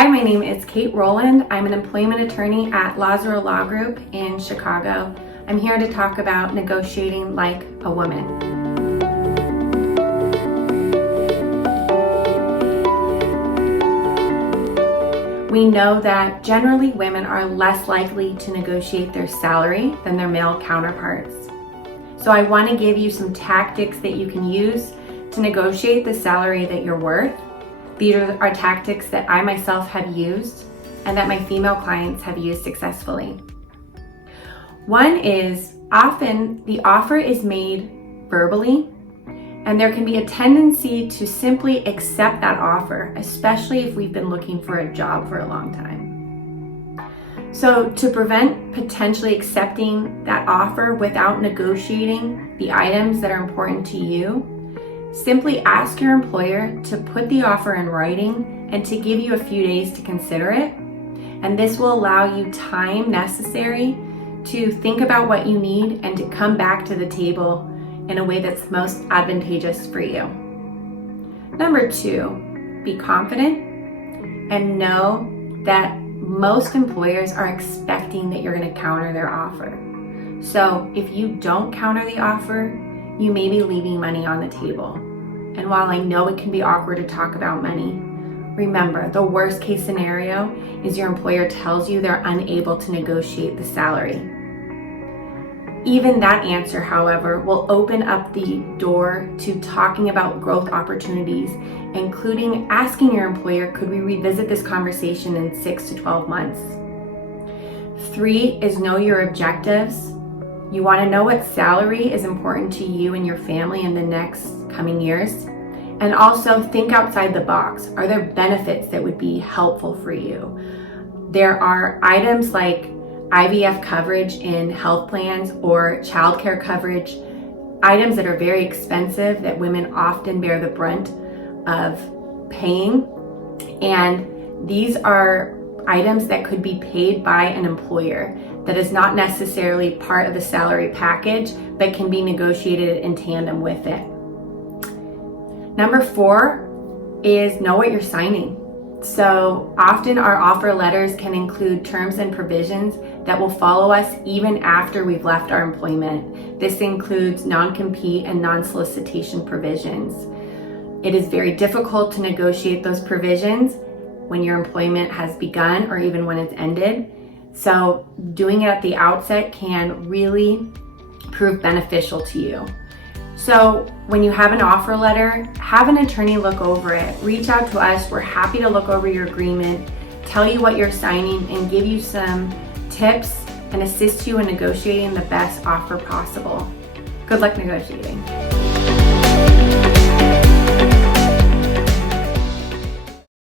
Hi, my name is Kate Rowland. I'm an employment attorney at Lazaro Law Group in Chicago. I'm here to talk about negotiating like a woman. We know that generally women are less likely to negotiate their salary than their male counterparts. So I want to give you some tactics that you can use to negotiate the salary that you're worth. These are tactics that I myself have used and that my female clients have used successfully. One is often the offer is made verbally, and there can be a tendency to simply accept that offer, especially if we've been looking for a job for a long time. So to prevent potentially accepting that offer without negotiating the items that are important to you, simply ask your employer to put the offer in writing and to give you a few days to consider it. And this will allow you time necessary to think about what you need and to come back to the table in a way that's most advantageous for you. Number 2, be confident and know that most employers are expecting that you're going to counter their offer. So if you don't counter the offer, you may be leaving money on the table. And while I know it can be awkward to talk about money, remember the worst case scenario is your employer tells you they're unable to negotiate the salary. Even that answer, however, will open up the door to talking about growth opportunities, including asking your employer, could we revisit this conversation in 6 to 12 months? 3 is know your objectives. You want to know what salary is important to you and your family in the next coming years. And also think outside the box. Are there benefits that would be helpful for you? There are items like IVF coverage in health plans or childcare coverage, items that are very expensive that women often bear the brunt of paying. And these are items that could be paid by an employer that is not necessarily part of the salary package, but can be negotiated in tandem with it. Number 4 is know what you're signing. So often our offer letters can include terms and provisions that will follow us even after we've left our employment. This includes non-compete and non-solicitation provisions. It is very difficult to negotiate those provisions when your employment has begun or even when it's ended. So doing it at the outset can really prove beneficial to you. So when you have an offer letter, have an attorney look over it. Reach out to us. We're happy to look over your agreement, tell you what you're signing, and give you some tips and assist you in negotiating the best offer possible. Good luck negotiating.